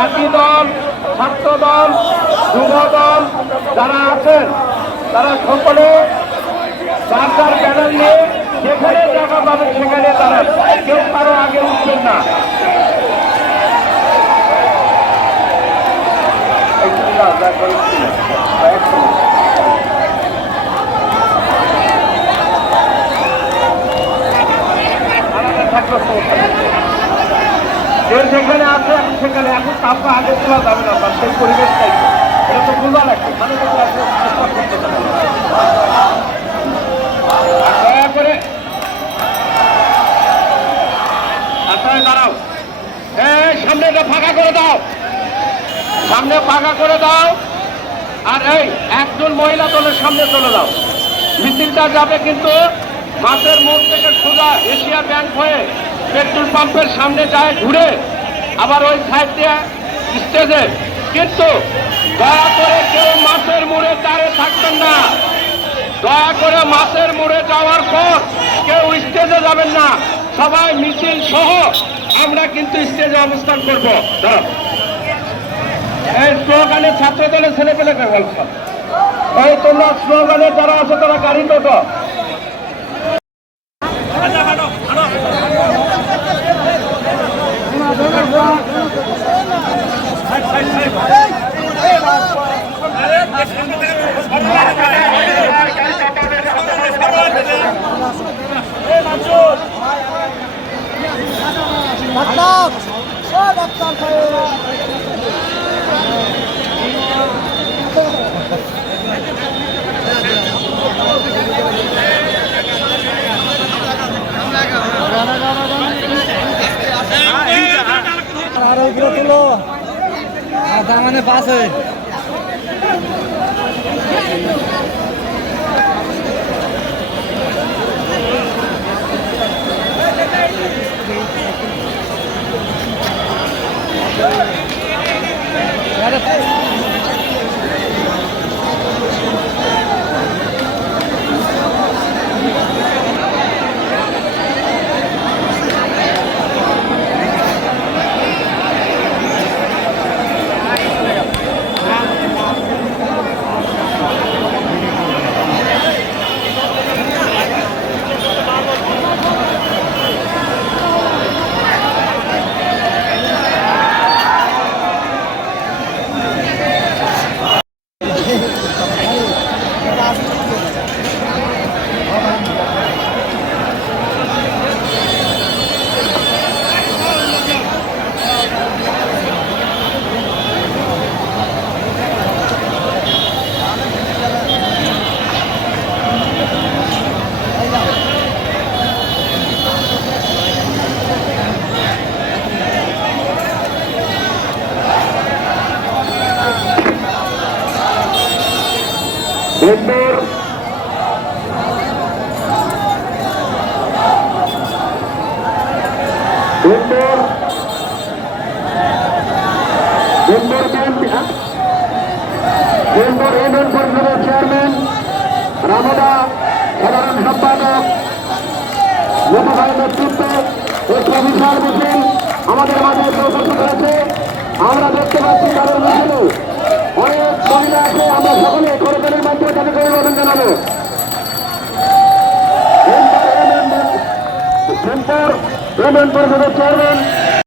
জাতি দল, ছাত্র দল, যুব দল যারা আছেন, তারা সকলে চার চার ব্যানার নিয়ে যেখানে জায়গা পাবেন সেখানে তারা। কেউ কারও আগে উঠবেন না। যেখানে আছে, এখন সেখানে, এখন কাউকে আগে তোলা যাবে না তার সেই পরিবেশটাই। এটা তো বোঝা লাগবে মানে দয়া আচ্ছা ফাঁকা করে দাও। সামনে ফাঁকা করে দাও। আর এই, একজন মহিলা দলের সামনে চলে দাও মিছিলটা যাবে কিন্তু মাছের মোড় থেকে সোজা এশিয়া ব্যাংক হয়ে পেট্রোল পাম্পের সামনে যায়, ঘুরে আবার ওই সাইড দিয়ে স্টেজে কিন্তু দয়া করে কেউ মাছের মোড়ে দাঁড়িয়ে থাকবেন না। দয়া করে মাছের মোড়ে যাওয়ার পর কেউ স্টেজে যাবেন না। সবাই মিছিল সহ আমরা কিন্তু স্টেজে অবস্থান করব। এই স্লোগানে ছাত্র দলের ছেলে পেলে এই তোমরা স্লোগানে যারা আছে তারা গাড়ি টোটো। ডাক্তার ও ডাক্তার সাহেব আর ওইগুলো তুলো মানে পাশে উত্তর উত্তর বিএনপি উত্তর ইউনিয়ন পরিষদের চেয়ারম্যান রামদা সাধারণ সম্পাদক লোকসভার নেতৃত্ব একটি বিশাল মিছিল আমাদের মাঝে প্রকাশিত হয়েছে আমরা দেখতে পাচ্ছি তাদের মিছিল অনেক মহিলা আছে আমরা সকলে করতালির মাধ্যমে তাদের জানাব সেন্টার ইউনিয়ন পরিষদের চেয়ারম্যান